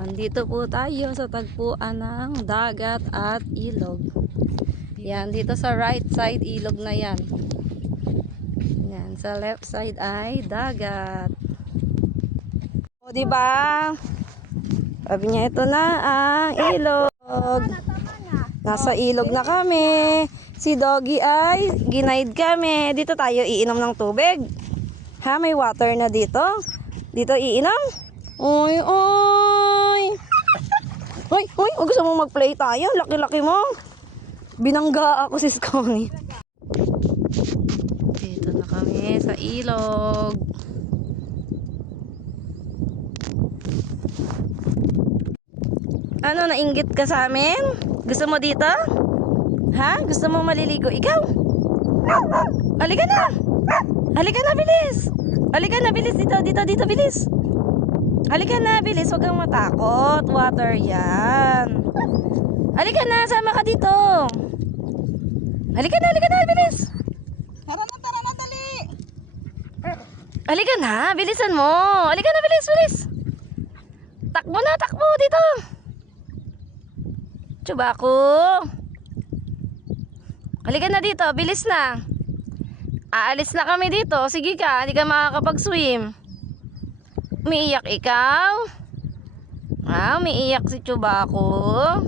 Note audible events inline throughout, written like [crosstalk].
andito po tayo sa tagpuan ng dagat at ilog. Yan, dito sa right side, ilog na yan. Yan, sa left side ay dagat. O, di ba? Sabi niya, ito na ang ilog. Nasa ilog na kami. Si Doggy ay ginaid kami. Dito tayo iinom ng tubig. Ha, may water na dito. Dito iinom. Oy, oy. Hoy, hoy, oh, gusto mo mag-play tayo? Laki-laki mo. Binangga ako si Scony. Dito na kami sa ilog. Ano, nainggit ka sa amin? Gusto mo dito? Ha? Gusto mo maliligo? Ikaw? Halika na! Halika na, bilis! Halika na, bilis! Dito, dito, dito, bilis! Halika na, bilis! Huwag kang matakot. Water yan. Halika na, sama ka dito. Halika na, halika na, bilis! Tara na, tara na, dali! Halika na, bilisan mo. Halika na, bilis, bilis. Takbo na, takbo dito. Chubako. Halika na dito, bilis na. Aalis na kami dito. Sige ka, hindi ka makakapag-swim. Umiiyak ikaw? Ah, umiiyak si Chubako.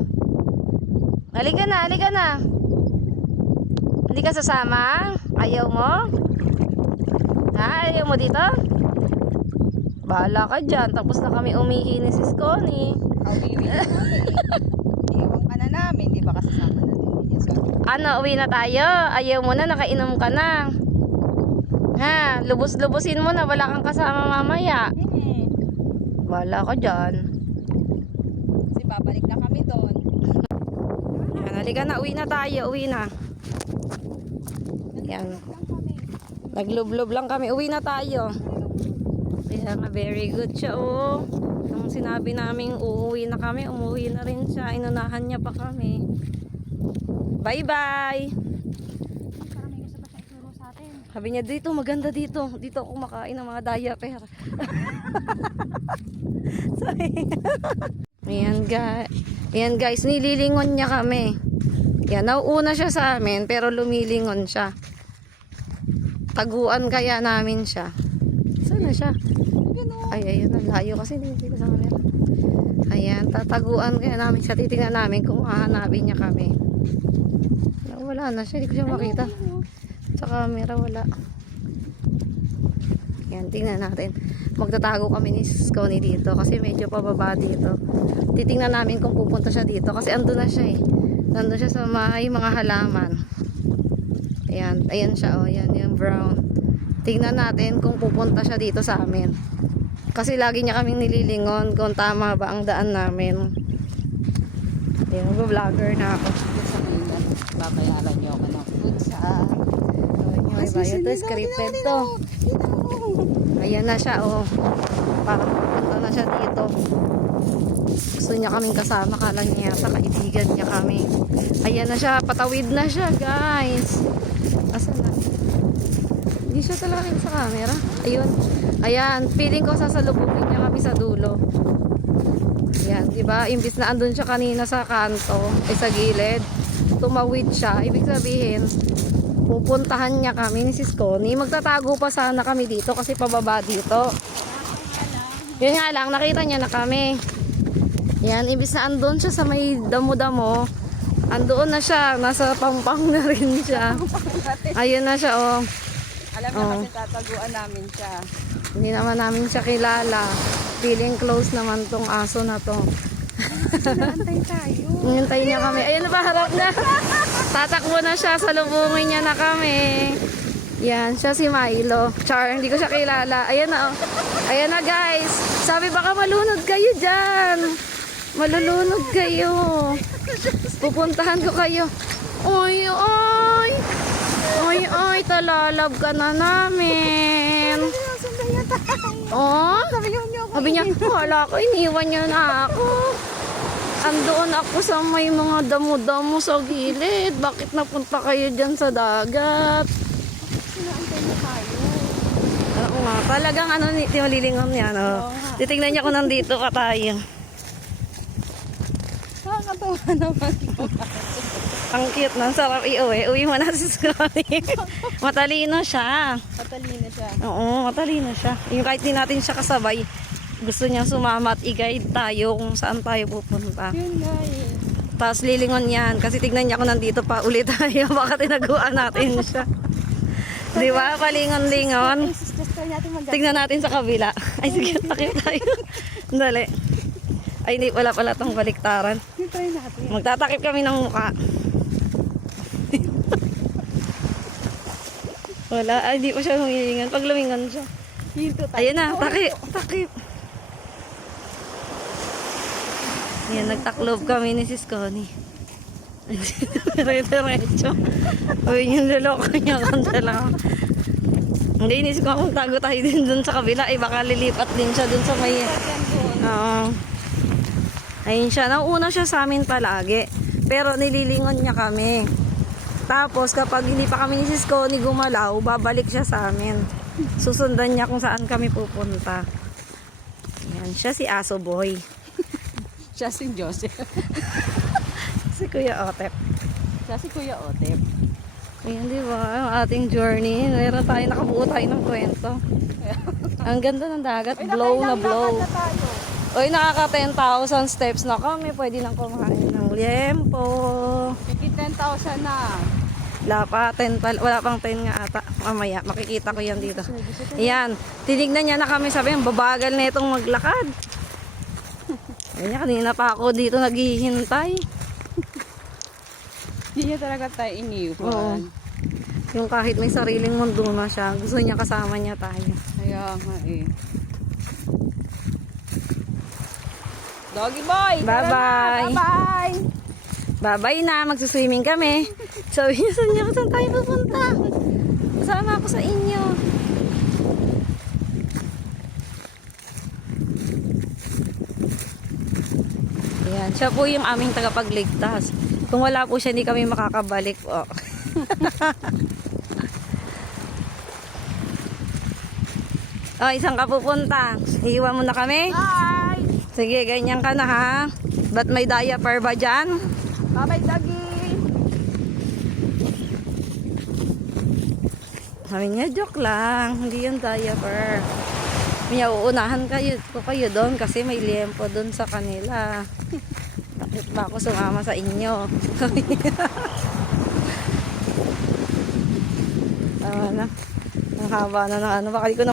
Halika na, halika na. Hindi ka sasama? Ayaw mo? Ha? Ayaw mo dito? Bahala ka dyan. Tapos na kami umihi ni Sis Connie. Kawiwi na kami. Iwan ka na namin, di ba kasasama na din niya sa Ano, uwi na tayo? Ayaw mo na, nakainom ka na. Ha? Lubos-lubosin mo na, wala kang kasama mamaya. Hmm. Bahala ka dyan. Kasi babalik na kami doon. Yan, halika na, uwi na tayo, uwi na. Yan. Naglublob lang kami, uwi na tayo. Kaya nga, very good siya, oh. Nung sinabi namin uuwi na kami, umuwi na rin siya. Inunahan niya pa kami. Bye-bye! Parang may gusto pa siya ituro sa atin. Sabi niya, dito, maganda dito. Dito ako kumakain ng mga diaper. [laughs] Sabi [laughs] Ayan, guys. Ayan, guys. Nililingon niya kami. Yan, nauuna siya sa amin, pero lumilingon siya. Taguan kaya namin siya. Saan na siya? Ay, ayun, ang layo kasi hindi sa camera. Ayan, tataguan kaya namin siya. Titingnan namin kung hahanapin niya kami. Wala na siya, hindi ko siya makita. Sa camera wala. Yan, tingnan natin. Magtatago kami ni Scony dito kasi medyo pababa dito. Titingnan namin kung pupunta siya dito kasi ando na siya eh. Nandun siya sa may mga halaman. Ayan, ayan siya oh, ayan yung brown. Tingnan natin kung pupunta siya dito sa amin. Kasi lagi niya kaming nililingon kung tama ba ang daan namin. Ayan, vlogger na ako. Babayaran niyo ako ng food sa... May bayad to, scripted to. Ayan na siya, oh. Parang pupunta na siya dito. Gusto niya kaming kasama. Kala niya yata kaibigan niya kami. Ayan na siya. Patawid na siya, guys. Asan na? Hindi siya talaga rin sa camera. Ayun. Ayan. Feeling ko sasalubungin niya kami sa dulo. Ayan, di ba? Imbis na andun siya kanina sa kanto, eh sa gilid, tumawid siya. Ibig sabihin, pupuntahan niya kami ni Sis Connie. Magtatago pa sana kami dito kasi pababa dito. Yun nga lang, nakita niya na kami. Yan, ibis na andun siya sa may damo-damo. Andoon na siya, nasa pampang na rin siya. Ayun na siya, oh. Alam Oo. kasi tataguan namin siya. Hindi naman namin siya kilala. Feeling close naman tong aso na to. Naantay tayo. Hintay niya kami. Ayun na pa, harap na. Tatakbo na siya. Salubungin niya na kami. Yan, siya si Milo. Char, hindi ko siya kilala. Ayan na, oh. Ayan na, guys. Sabi, baka malunod kayo dyan. Malulunod kayo. Pupuntahan ko kayo. Oy, oy. Oy, oy, talalab ka na namin. Oh, sabi niya, wala ko, iniwan niya na ako. Andoon ako sa may mga damo-damo sa gilid. Bakit napunta kayo dyan sa dagat? Naantay na tayo. Oo nga, talagang ano, ni- lilingon yan. Oh. Oo nga. Titignan niya kung nandito ka tayo. Nakakatawa naman. Ang cute na. Sarap iuwi. Uwi mo na si Scotty. [laughs] matalino siya. Patalina siya. Oo, matalino siya. Yung kahit di natin siya kasabay, gusto niya sumama at i-guide tayo kung saan tayo pupunta. Yun nga eh. Tapos lilingon yan. Kasi tignan niya kung nandito pa ulit tayo. [laughs] Baka tinaguan natin siya. Di ba? Palingon-lingon. Tignan natin sa kabila. Ay, sige, [laughs] takip tayo. Dali. Ay, hindi, wala pala tong baliktaran. Try natin. Magtatakip kami ng mukha. wala, ay, hindi pa siya humihingan. Pag lumingon siya. Ayun na, takip, takip. Yan, nagtaklob kami ni Sis Connie. Diretso. Uy, yung luloko niya kung dalawa. Hindi, inisip ko kung tago tayo din dun sa kabila. Eh, baka lilipat din siya dun sa may... Oo. Ayun siya. Nauuna siya sa amin palagi. Pero nililingon niya kami. Tapos kapag hindi pa kami ni Sis Connie gumalaw, babalik siya sa amin. Susundan niya kung saan kami pupunta. Yan, siya si Aso Boy. Siya si Joseph. [laughs] Si Kuya Otep. Siya si Kuya Otep. Ayan, di ba? Ang ating journey. Meron tayo, nakabuo tayo ng kwento. [laughs] Ang ganda ng dagat. blow na blow. Na. Uy, nakaka 10,000 steps na kami. Pwede nang kumain ng liempo. Higit 10,000 na. Wala pa, 10 pa, wala pang 10 nga ata. Mamaya, makikita ko yan dito. Ayan, tinignan niya na kami. Sabi, babagal na itong maglakad. Ayan, kanina pa ako dito naghihintay. Hindi niya talaga tayo Oo. iniwan. Yung kahit may sariling mundo na siya, gusto niya kasama niya tayo. Kaya nga eh. Doggy boy! Bye-bye. Bye-bye! Babay na, magsuswimming kami. Sabi niya, saan niya, saan tayo pupunta? Kasama ako sa inyo. Ayan, siya po yung aming tagapagligtas. Kung wala po siya, hindi kami makakabalik po. [laughs] oh, isang ka pupunta. Iiwan mo na kami? Bye! Sige, ganyan ka na ha. Ba't may diaper ba dyan? Bye-bye, doggy! Sabi niya, joke lang. Hindi yung diaper. Niya, uunahan kayo, ko kayo doon kasi may liempo doon sa kanila. [laughs] Bakit ba ako sumama sa inyo? [laughs] Tama na. Ang haba na ng ano. Baka di ko na